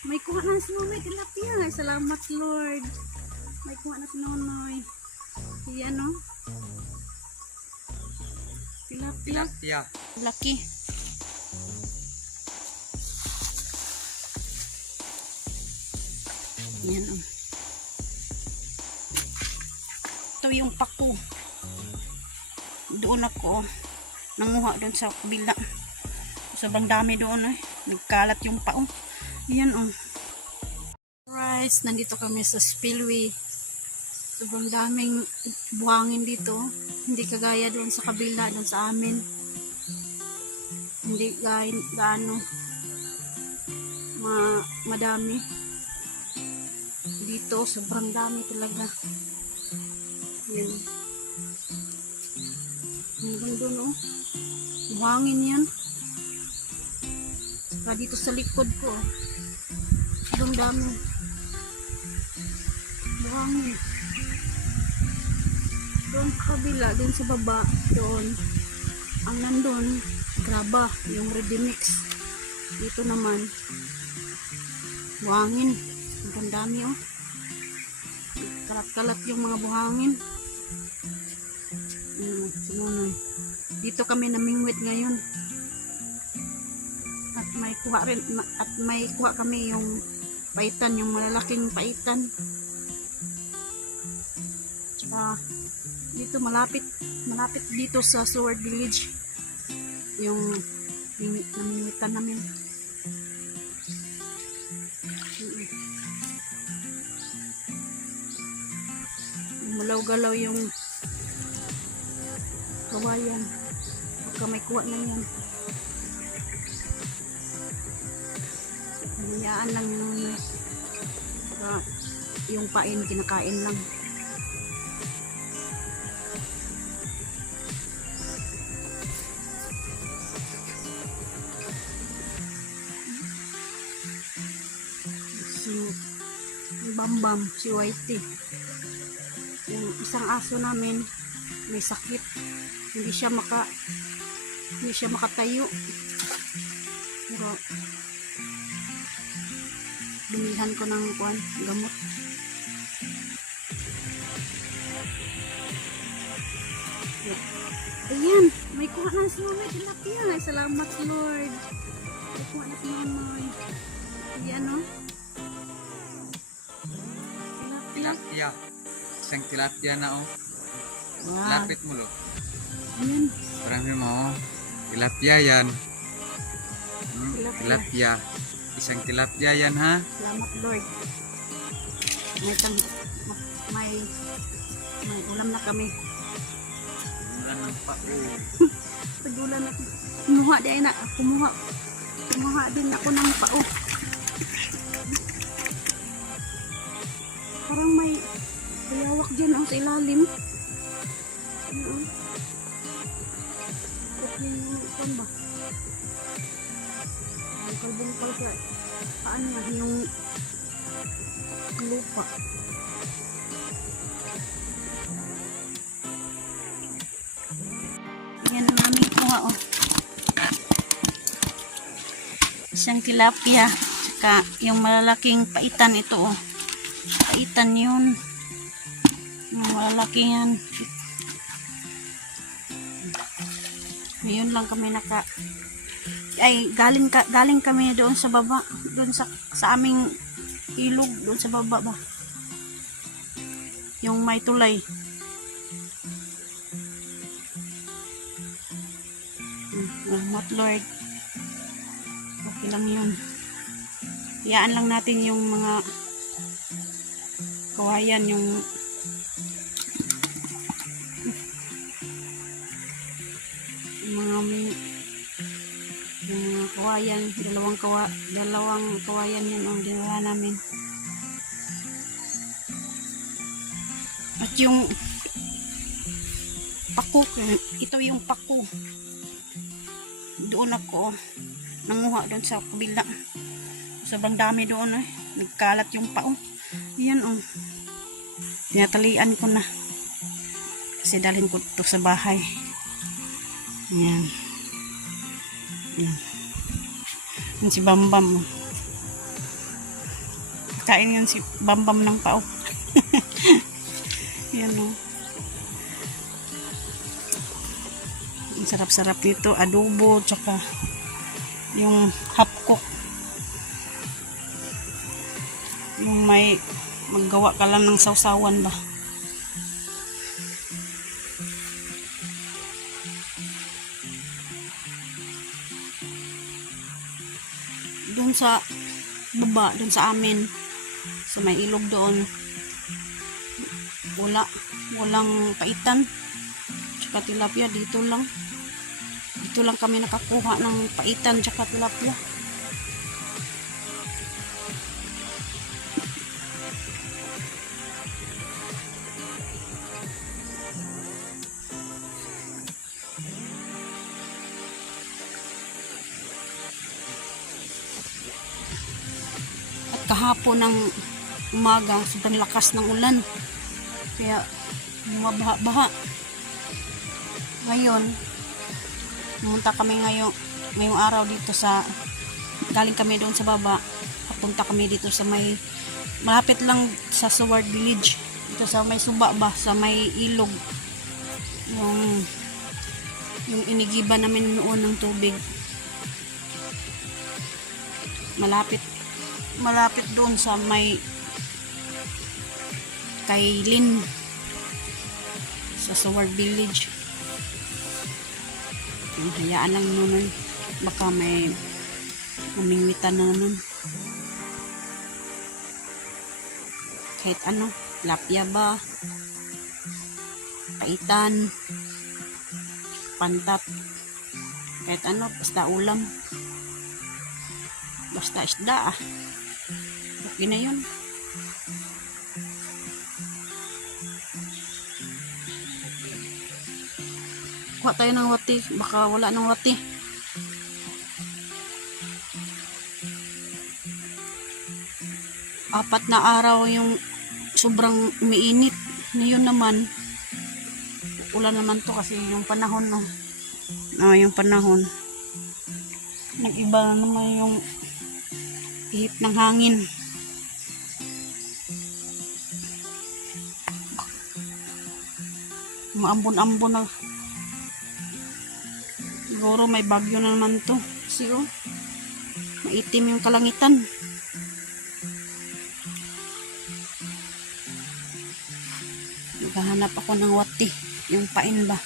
May kuha na si Nonoy tilapia. Salamat Lord. May kuha na si Nonoy. Yan o. Tilapia. Tilapia. Laki. Yan o. Ito yung paku. Doon ako nanguha doon sa kabila. Sobrang dami doon eh. Nagkalat yung pao. Yan o. Guys, nandito kami sa spillway. Sobrang daming buhangin dito. Hindi kagaya doon sa kabila, doon sa amin. Hindi gaano madami. Dito, sobrang dami talaga. Yan. Hanggang doon oh. Buhangin yan. Saka dito sa likod ko. Sobrang dami. Buhangin. Doon sa kabila, doon sa baba, doon. Ang nandun, graba, yung ready mix. Dito naman, buhangin. Ang dami oh. Kalat-kalat yung mga buhangin. Sinunoy. Dito kami namingwit ngayon. At may kuha kami yung paitan, yung malalaking paitan. Tsaka dito malapit dito sa Sword Village yung namingwitan namin. Galaw-galaw yung kawayan. Pagka may kuha na yan. Hayaan lang yung pain, kinakain lang. Si Bambam, si Whitey. Yung isang aso namin may sakit, hindi siya makatayo, pero binilhan ko ng gamot. Ayan, may kuha na si Nonoy tilapia. Salamat Lord, may kuha na si Nonoy. Ayan o. Tilapia. Isang tilapia na oh. Wow. Lapit mo lo. Ayan. Parang mo. Tilapia yan. Tilapia. Isang tilapia yan ha. Salamat Lord. May ulam na kami. Ano pa oh. Pagulan na. Kumuha din ako ng pao. Parang may bayawak dyan sa ilalim. Ano? Okay, ano ba? Bungkal-bungkal sa yung lupa. Yan namin kuha oh. Isang tilapia. Saka yung malalaking paitan ito oh. Paitan yun. Malalaki yan. Ngayon lang kami galing kami doon sa baba, doon sa aming ilog, doon sa baba ba, yung may tulay. Salamat Lord, okay lang yun. Hayaan lang natin yung mga kawayan, yung kawayan, dalawang kawayan yan ang dinala namin. At yung paku, ito yung paku. Doon ako nanguha doon sa kabila. Sobrang dami doon eh. Nagkalat yung pao. Yan oh. Tinatalian ko na. Kasi dalhin ko ito sa bahay. Yan. Yan. Yan si Bambam. Kain yan si Bambam ng pao. Yan o. Ang sarap-sarap nito. Adobo, tsaka yung hapkok. Yung may maggawa ka lang ng sausawan ba. Doon sa baba, doon sa amin, sa may ilog doon, walang paitan tsaka tilapia. Dito lang kami nakakuha ng paitan tsaka tilapia. Kahapon ng umaga, sobrang lakas ng ulan. Kaya, mabaha-baha. Ngayon, pumunta kami ngayong araw dito galing kami doon sa baba. Papunta kami dito sa malapit lang sa Seward Village. Dito sa may suba ba, sa may ilog. Yung inigiban namin noon ng tubig. Malapit doon sa may Kailin sa Seward Village. Yung hayaan lang nun, baka may mamingwitan na nun. Kahit ano, tilapia ba, paitan, pantat, kahit ano, basta ulam, basta isda okay na yun. Kuha tayo ng wati, baka wala ng wati. Apat na araw yung sobrang umiinit. Ngayon naman ulan naman to kasi yung panahon yung panahon nag-iba na naman yung ihip ng hangin. Maambon-ambon na. Siguro may bagyo na naman to. Kasi maitim yung kalangitan. Naghahanap ako ng wati. Yung pain ba.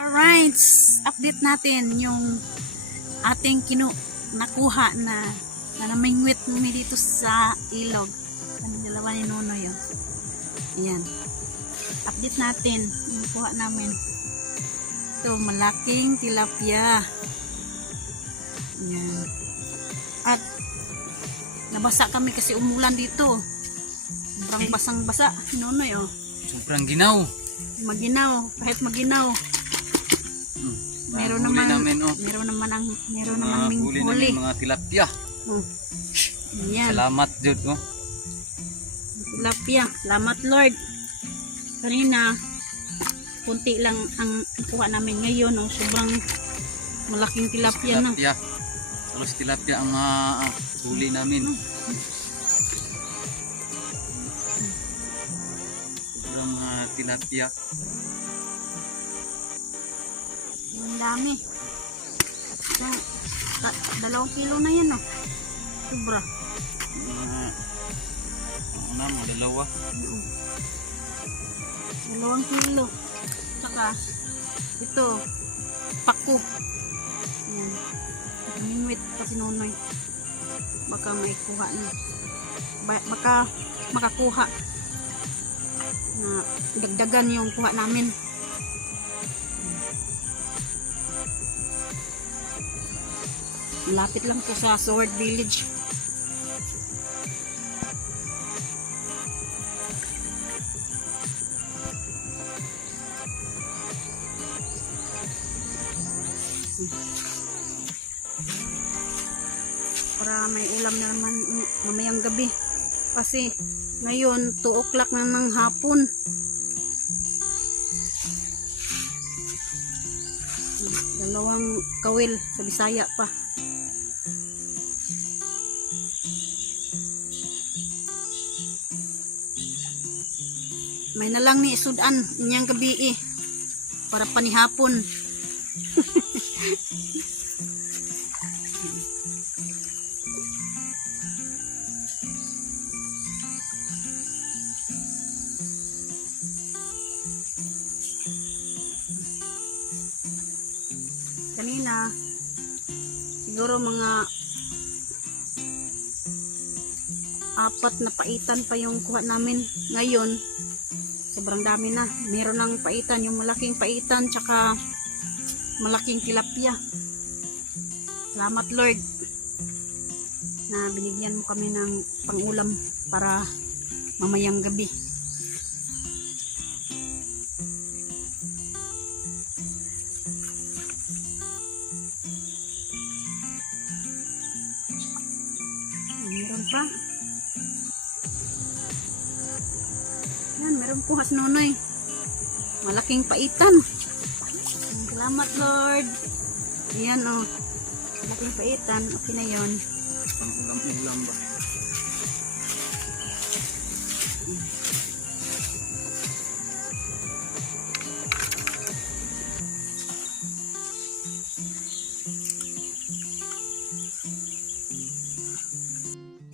Alright. Update natin yung ating nakuha na namingwit kami dito sa ilog. Kami dalawa ni Nonoy yun. Ayan. Update natin yung nakuha namin. Ito, malaking tilapia. Ayan. At nabasa kami kasi umulan dito. Sobrang basang-basa. Si Nonoy Sobrang ginaw. Maginaw. Kahit maginaw. Meron naman huli. Mga tilapia. Ayan. Salamat Jud. Tilapia. Salamat Lord. Kanina, kunti lang ang kuha namin ngayon. Sobrang malaking tilapia na. Halos tilapia ang huli namin. Sobrang tilapia. Ang dami. So, 2 kilo na yan Sobra. Mga dalawa. 2 kilo. Saka, ito, pako. Ayan. Namingwit pa si Nonoy. Baka may kuha na. Baka makakuha na dagdagan yung kuha namin. Malapit lang po sa Seward Village. Para may ulam na naman mamayang gabi. Kasi ngayon 2 o'clock na ng hapon. Dalawang kawil sa Bisaya pa. May nalang ni sudan inyang gabi para panihapon. Kanina siguro mga 4 na paitan pa yung kuha namin. Ngayon sobrang dami na. Meron ng paitan, yung malaking paitan tsaka malaking tilapia. Salamat Lord na binigyan mo kami ng pangulam para mamayang gabi. Meron pa. Yan, meron po Nonoy. Malaking paitan. Salamat Lord. Ayan o. Malaking paitan. Okay na yun. Pang ulam-ulam ba?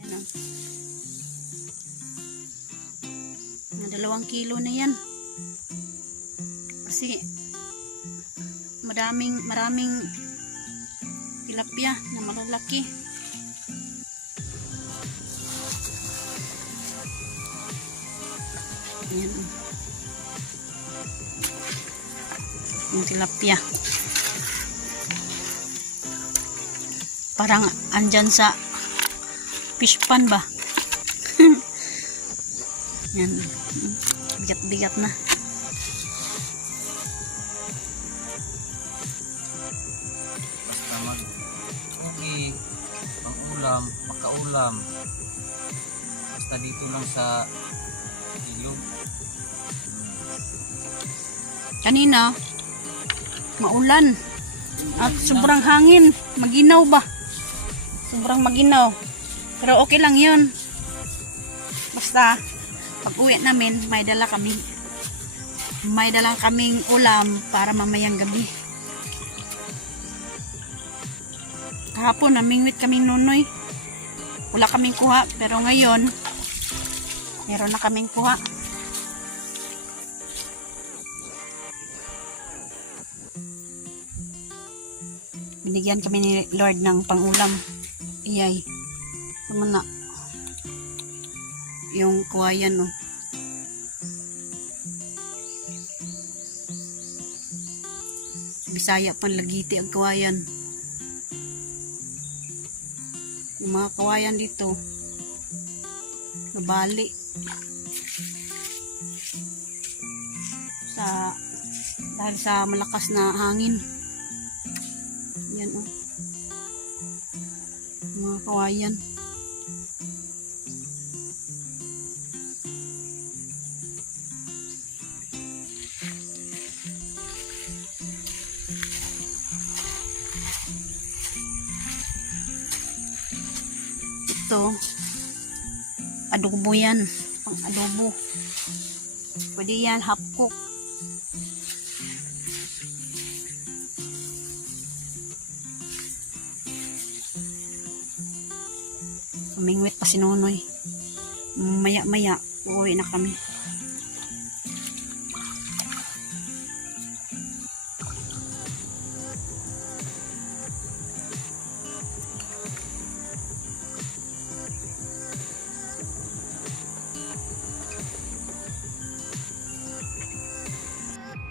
Yan o. 2 kilo na yan. Kasi maraming tilapia na malalaki. Ayan. Yung tilapia. Parang andyan sa fish pan ba? Yan. Bigat-bigat na. Basta mag-ugi, pang-ulam, makaulam. Basta dito lang sa ilog. Kanina maulan at sobrang hangin, maginaw ba? Sobrang maginaw. Pero okay lang 'yun. Basta pag uwi namin, may dala kaming ulam para mamayang gabi. Kahapon namingwit kaming Nonoy. Wala kaming kuha, pero ngayon meron na kaming kuha. Binigyan kami ni Lord ng pangulam. Iyay. Naman na. Yung kuwayan, oh. Bisaya panlagiti ang kawayan. Yung mga kawayan dito nabali dahil sa malakas na hangin. Yan, oh. Mga kawayan. Ito, adobo yan. Pang adobo. Pwede yan, half cook. Kamingwit pa si Nonoy. Maya-maya, uuwi na kami.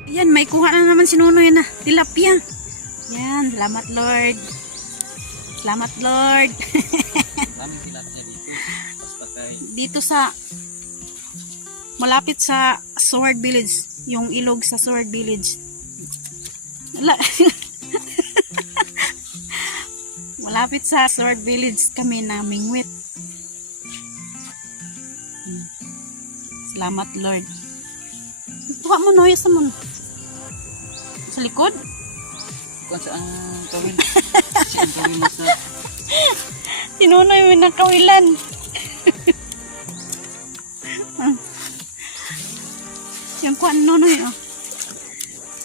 Ayan, may kuha na naman si Nonoy na tilapia. Yan, salamat Lord. Salamat Lord. Daming tilapia dito. Basta kay Dito sa malapit sa Sword Village, yung ilog sa Sword Village. Malapit sa Sword Village kami namingwit. Salamat Lord. Tuwa mo Noy sa mo. Sa likod? kuan sa ang kawil. Si ang kawil na sa Sinunoy mo ng kawilan. Yung kuan nonoy, oh.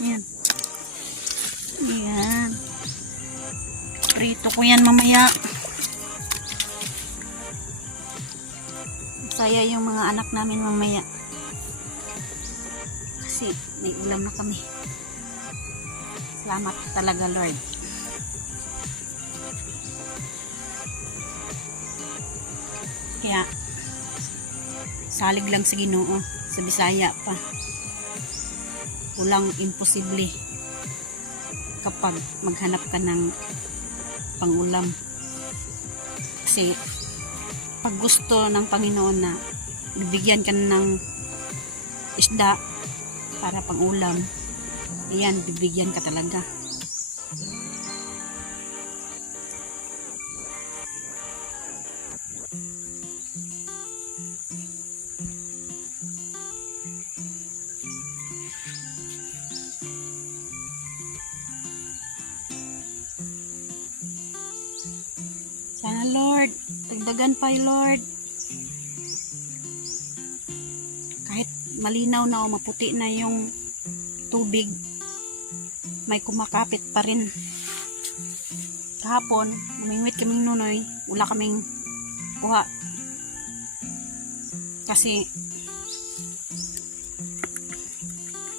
Yan. Yan. Prito ko yan mamaya. Masaya yung mga anak namin mamaya. Kasi may ulam na kami. Salamat talaga, Lord. Kaya salig lang sa Ginoo, sa Bisaya pa. Walang imposible kapag maghanap ka ng pangulam. Kasi pag gusto ng Panginoon na bibigyan ka ng isda para pangulam, ayan, bibigyan ka talaga. Sana Lord, dagdagan pa Lord. Kahit malinaw na o maputi na yung tubig, may kumakapit pa rin. Kahapon, namingwit kaming nunoy, wala kaming kuha. Kasi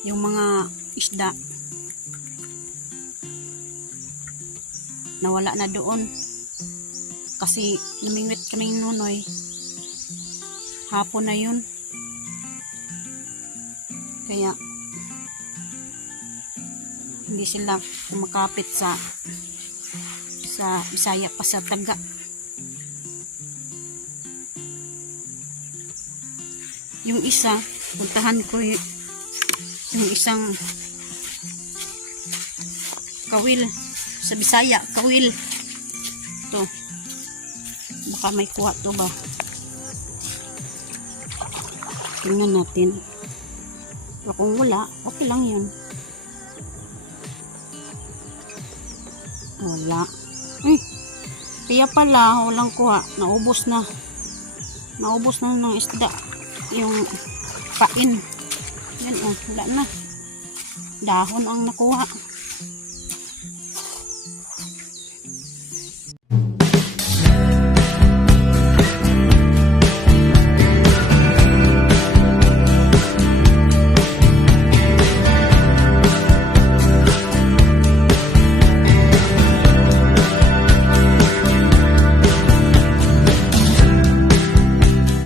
yung mga isda nawala na doon. Kasi namingwit kaming nunoy, hapon na yun. Kaya hindi sila kumakapit sa Bisaya pa sa Taga. Yung isa, puntahan ko yung isang kawil sa Bisaya, kawil. Ito. Baka may kuha to ba? Tingnan natin. Pero kung wala, okay lang yun. Wala. Kaya pala, walang kuha. Naubos na. Naubos na ng isda. Yung pain. Yan, wala na. Dahon ang nakuha.